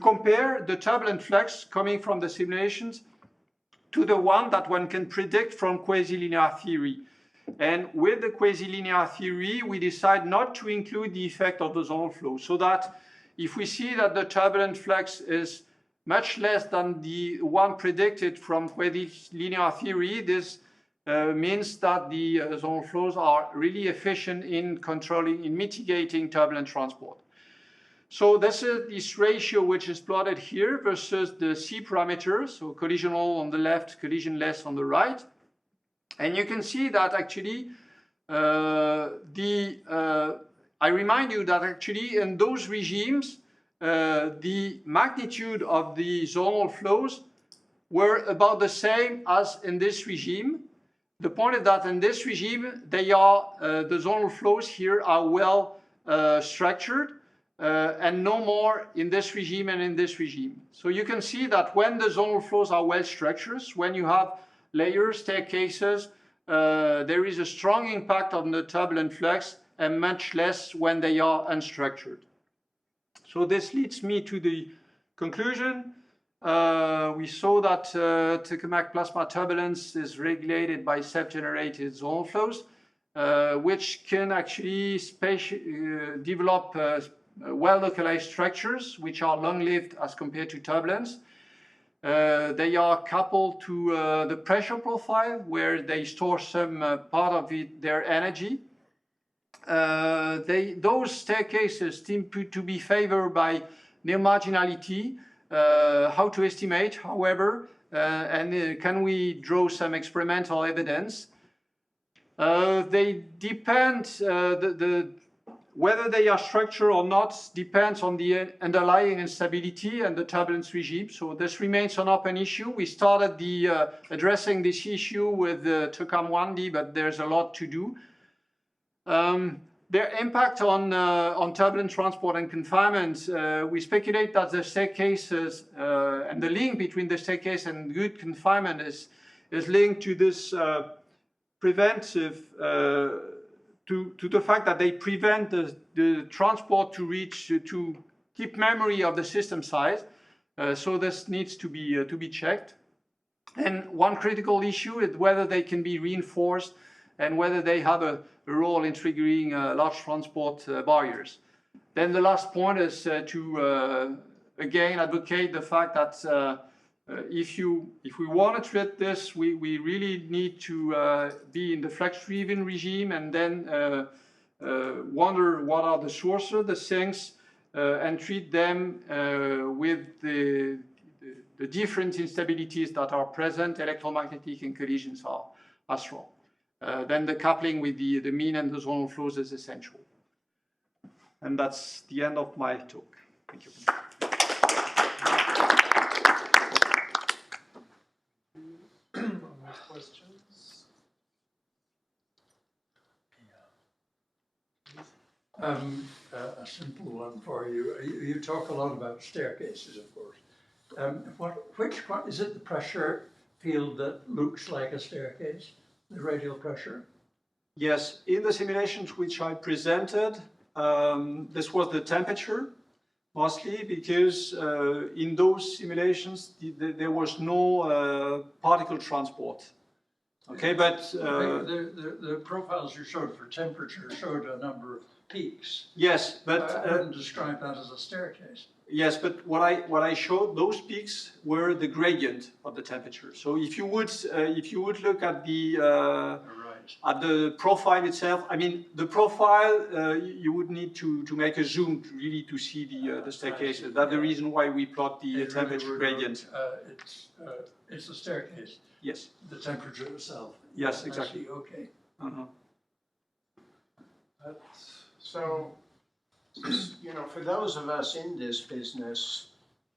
compare the turbulent flux coming from the simulations to the one that one can predict from quasi-linear theory. And with the quasi-linear theory, we decide not to include the effect of the zonal flow, so that if we see that the turbulent flux is much less than the one predicted from quasi-linear theory, this means that the zonal flows are really efficient in controlling, in mitigating turbulent transport. So this is this ratio which is plotted here versus the C parameters, so collisional on the left, collisionless on the right. And you can see that actually I remind you that actually in those regimes, the magnitude of the zonal flows were about the same as in this regime. The point is that in this regime, they are, the zonal flows here are well structured, and no more in this regime and in this regime. So you can see that when the zonal flows are well structured, when you have layers, staircases, there is a strong impact on the turbulent flux and much less when they are unstructured. So this leads me to the conclusion. We saw that tokamak plasma turbulence is regulated by self-generated zonal flows, which can actually develop well-localized structures, which are long-lived as compared to turbulence. They are coupled to the pressure profile, where they store some part of their energy. Those staircases seem to be favored by near marginality. How to estimate, however, and can we draw some experimental evidence? They depend, whether they are structured or not depends on the underlying instability and the turbulence regime. So this remains an open issue. We started addressing this issue with TOCAM 1D, but there's a lot to do. Their impact on turbulent transport and confinement, we speculate that the staircases and the link between the staircase and good confinement is linked to this preventive, to the fact that they prevent the transport to keep memory of the system size. So this needs to be checked. And one critical issue is whether they can be reinforced and whether they have a role in triggering large transport barriers. Then the last point is to again advocate the fact that if we want to treat this, we really need to be in the flux-driven regime and then wonder what are the sources of the sinks and treat them with the different instabilities that are present. Electromagnetic and collisions are strong. Then the coupling with the mean and the zonal flows is essential. And that's the end of my talk. Thank you. Questions? A simple one for you. You talk a lot about staircases, of course. Which is it the pressure field that looks like a staircase? The radial pressure? Yes, in the simulations which I presented, this was the temperature, mostly because in those simulations there was no particle transport. Okay, but the profiles you showed for temperature showed a number of peaks. Yes, but I wouldn't describe that as a staircase. Yes, but what I showed, those peaks were the gradient of the temperature. So if you would look at the profile itself, I mean the profile, you would need to make a zoom really to see the staircase. That's the reason why we plot the temperature gradient. It's a staircase. Yes. The temperature itself. Yes, exactly. Okay. So, you know, for those of us in this business,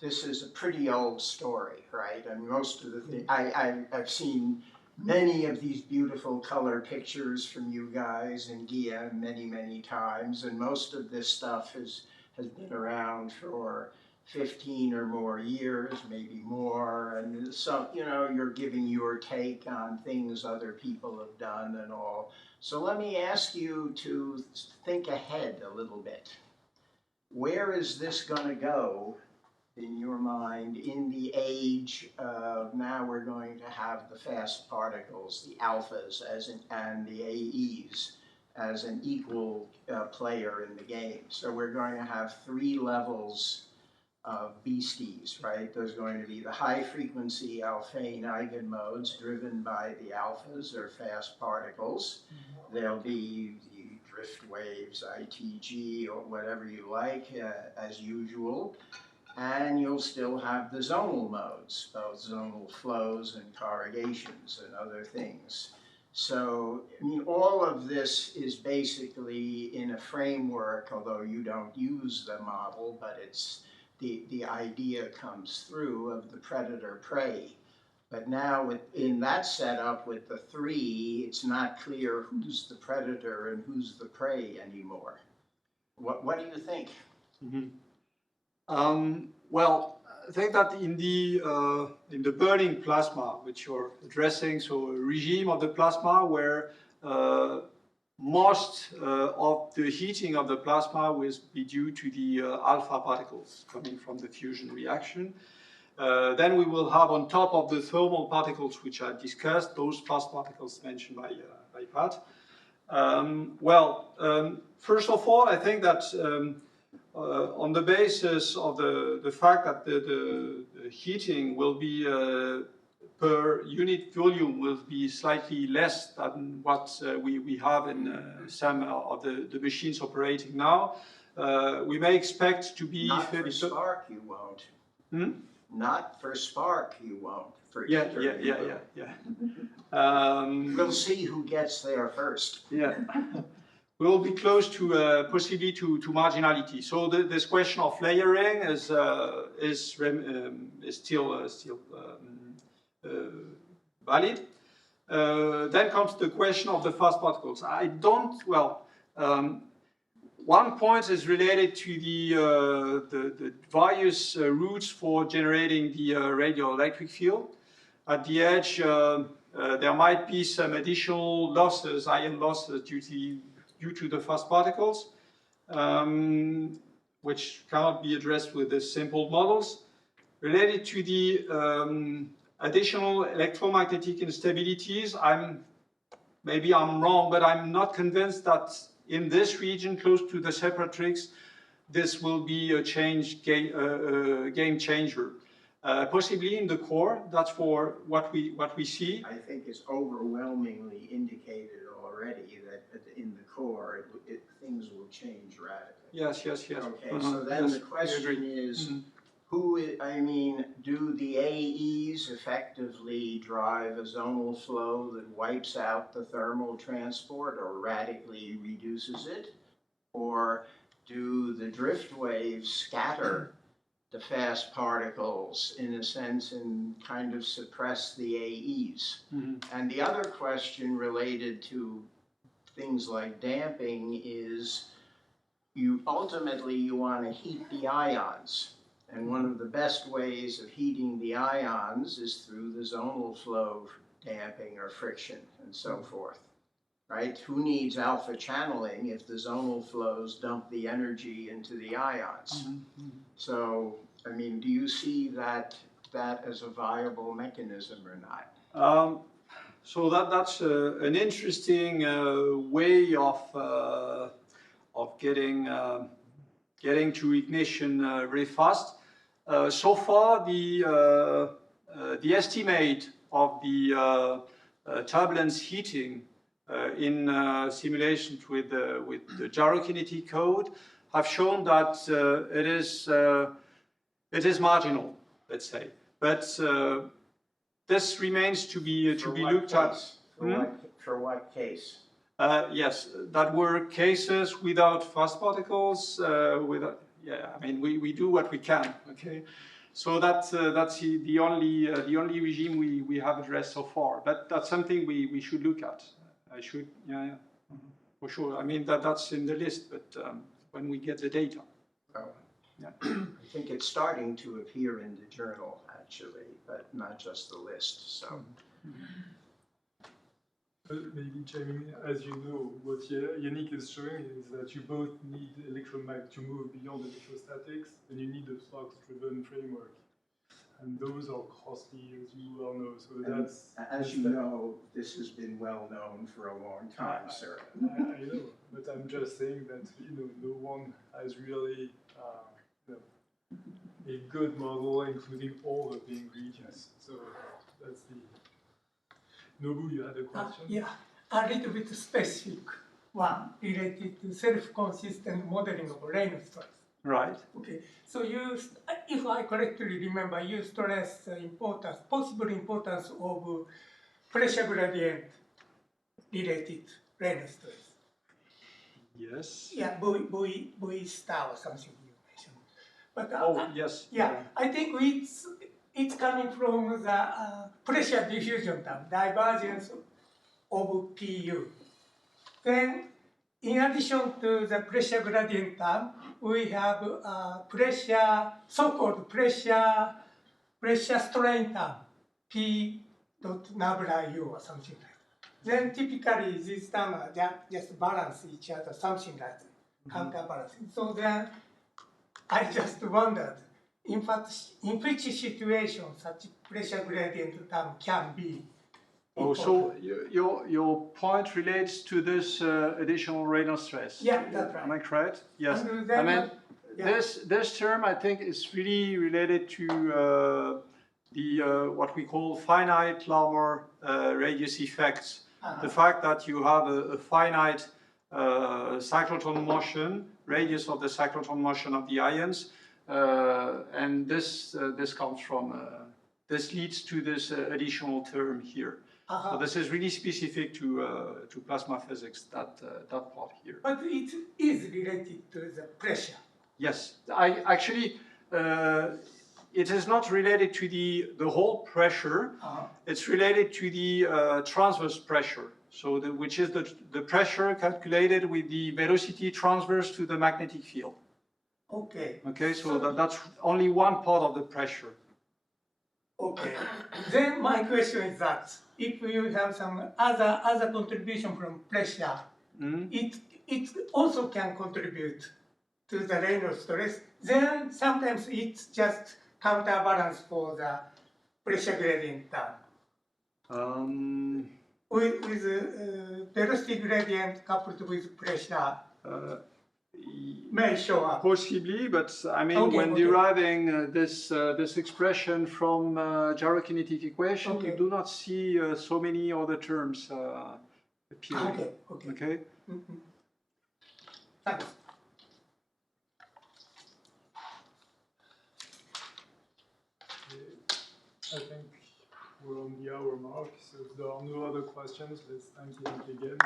this is a pretty old story, right? And most of the things, I've seen many of these beautiful color pictures from you guys in GIA many times, and most of this stuff has been around for 15 or more years, maybe more, and so, you know, you're giving your take on things other people have done and all. So let me ask you to think ahead a little bit. Where is this going to go, in your mind, in the age of now we're going to have the fast particles, the alphas and the AEs as an equal player in the game? So we're going to have 3 levels of beasties, right? There's going to be the high frequency alphane eigenmodes driven by the alphas or fast particles. There'll be the drift waves, ITG, or whatever you like, as usual. And you'll still have the zonal modes, both zonal flows and corrugations and other things. So, I mean, all of this is basically in a framework, although you don't use the model, but it's the idea comes through of the predator-prey. But now in that setup with the 3, it's not clear who's the predator and who's the prey anymore. What do you think? Well, I think that in the burning plasma, which you're addressing, so a regime of the plasma where most of the heating of the plasma will be due to the alpha particles coming from the fusion reaction. Then we will have on top of the thermal particles, which I discussed, those fast particles mentioned by Pat. First of all, I think that on the basis of the fact that the heating will be per unit volume will be slightly less than what we have in some of the machines operating now, we may expect to be... Not for spark you won't. Not for spark you won't. For Yeah. We'll see who gets there first. Yeah. We will be close to possibly to marginality. So this question of layering is still valid. Then comes the question of the fast particles. One point is related to the various routes for generating the radioelectric field. At the edge, there might be some additional losses, ion losses, due to the fast particles, which cannot be addressed with the simple models. Related to the additional electromagnetic instabilities, maybe I'm wrong, but I'm not convinced that in this region, close to the separatrix, this will be a game changer. Possibly in the core, that's for what we see. I think it's overwhelmingly indicated already that in the core, things will change radically. Yes. Okay, so then the question is, do the AEs effectively drive a zonal flow that wipes out the thermal transport or radically reduces it? Or do the drift waves scatter the fast particles in a sense and kind of suppress the AEs? And the other question related to things like damping is ultimately you want to heat the ions. And one of the best ways of heating the ions is through the zonal flow damping or friction and so forth, right? Who needs alpha channeling if the zonal flows dump the energy into the ions? So, I mean, do you see that as a viable mechanism or not? So that's an interesting way of getting to ignition very fast. So far, the estimate of the turbulence heating in simulations with the gyrokinetic code have shown that it is marginal, let's say. But this remains to be looked at. For what case? Yes, that were cases without fast particles. Yeah, I mean, we do what we can. Okay, so that's the only regime we have addressed so far. But that's something we should look at. Yeah, for sure. I mean that's in the list, but when we get the data. Well, Yeah. I think it's starting to appear in the journal, actually, but not just the list, so. Maybe chiming in, as you know, what Yanick is showing is that you both need electromag to move beyond electrostatics, and you need a flux-driven framework. And those are costly, as you well know. So that's As you know, this has been well known for a long time, sir. I know, but I'm just saying that no one has really a good model, including all of the ingredients. So that's the. Nobu, you had a question? Yeah, a little bit specific one related to self-consistent modeling of Rayleigh stress. Right. Okay, so if I correctly remember, you stress the possible importance of pressure gradient related Rayleigh stress. Yes. Yeah, V star or something you mentioned. But Yes. yeah, I think it's coming from the pressure diffusion term, divergence of PU. Then, in addition to the pressure gradient term, we have so-called pressure strain term, P dot nabla U or something like that. Then typically these terms are just balance each other, something like that, counterbalancing. So then I just wondered, in fact, in which situation such pressure gradient term can be important. So your point relates to this additional Rayleigh stress. Yeah, that's right. Am I correct? Yes. And I then, mean, yeah. this term I think is really related to what we call finite Larmor radius effects. The fact that you have a finite cyclotron motion, radius of the cyclotron motion of the ions, and this comes from this leads to this additional term here. So this is really specific to plasma physics, that part here. But it is related to the pressure. Yes, it is not related to the whole pressure. It's related to the transverse pressure. So which is the pressure calculated with the velocity transverse to the magnetic field. Okay. Okay, so that's only one part of the pressure. Okay. Then my question is that if you have some other contribution from pressure, it also can contribute to the Rayleigh stress. Then sometimes it's just counterbalance for the pressure gradient term. With velocity gradient coupled with pressure may show up. Possibly, but I mean, when deriving this expression from gyrokinetic equation, you do not see so many other terms appearing. Okay. Thanks. I think we're on the hour mark, so if there are no other questions, let's thank Yanick again.